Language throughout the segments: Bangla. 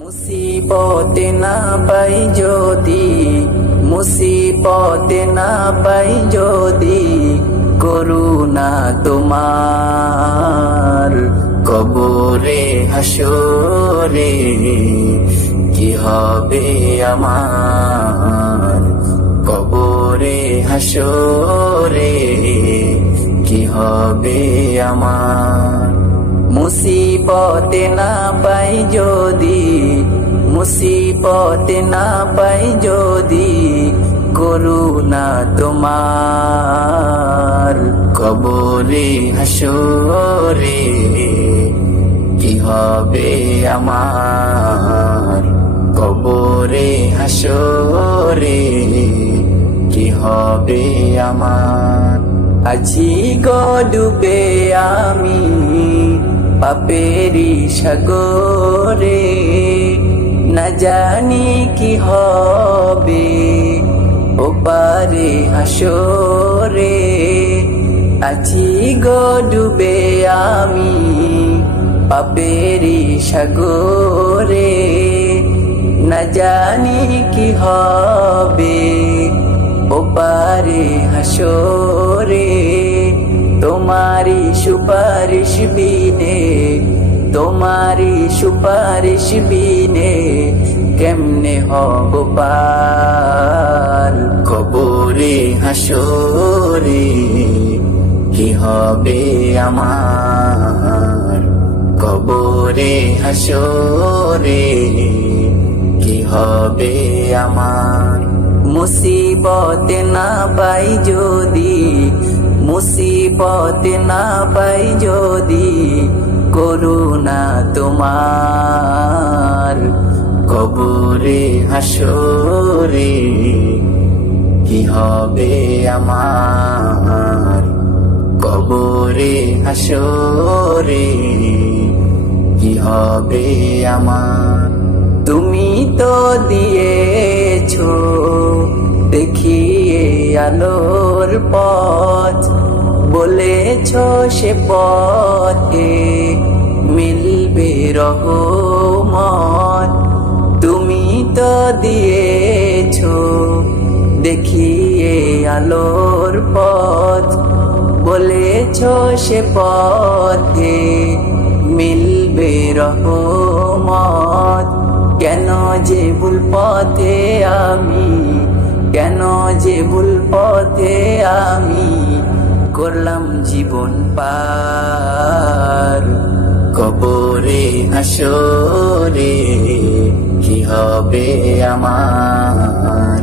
মুসিবতে না পাই যদি, মুসিবতে না পাই যদি, করুণা তোমার কবরে হাসরে কি হবে আমার, কবরে হাসরে কি হবে আমার। মুসিবতে না পাই যদি, মুসিবতে না পাই যদি, করুণা তোমার কবরে হাসরে কি হবে আমার, কবরে হাসরে কি হবে আমার। আছি গো ডুবে আমি পাপেরি সাগরে, না জানি কি হবে ওপারে হাসরে। আছি গো ডুবে আমি পাপেরি সাগরে, না জানি কি হবে ওপারে হাসরে। তোমারি সুপারিশ বিনে, তোমারি সুপারিশ বিনে কেমনে হব পার, কবরে হাসরে কি হবে আমার, কবরে হাসরে কি হবে আমার। মুসিবতে না পাই যদি, মুসিবতে না পাই যদি, করুণা তোমার কবরে হাসরে কি হবে আমার, কবরে হাসরে কি হবে আমার। তুমি তো দিয়েছো দেখিয়ে আলোর পথ, বলেছো সে পথে মিলবে রহমত। তুমি তো দিয়েছো দেখিয়ে আলোর পথ, বলেছো সে পথে মিলবে রহমত। কেন যে ভুল পথে আমি, কেন যে ভুল পথে আমি করলাম জীবন পার, কবরে হাসরে কি হবে আমার,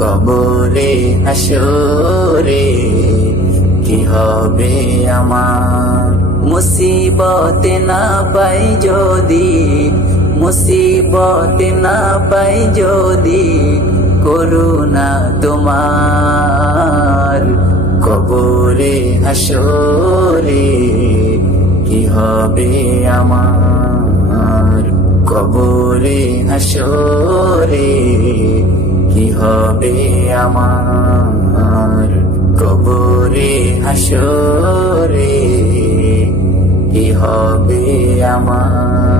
কবরে হাসরে কি হবে আমার। মুসিবতে না পাই যদি, মুসিবতে না পাই যদি, করুণা তোমার কবরে হাসরে কি হবে আমার, কবরে হাসরে কি হবে আমার, কবরে হাসরে কি হবে আমার।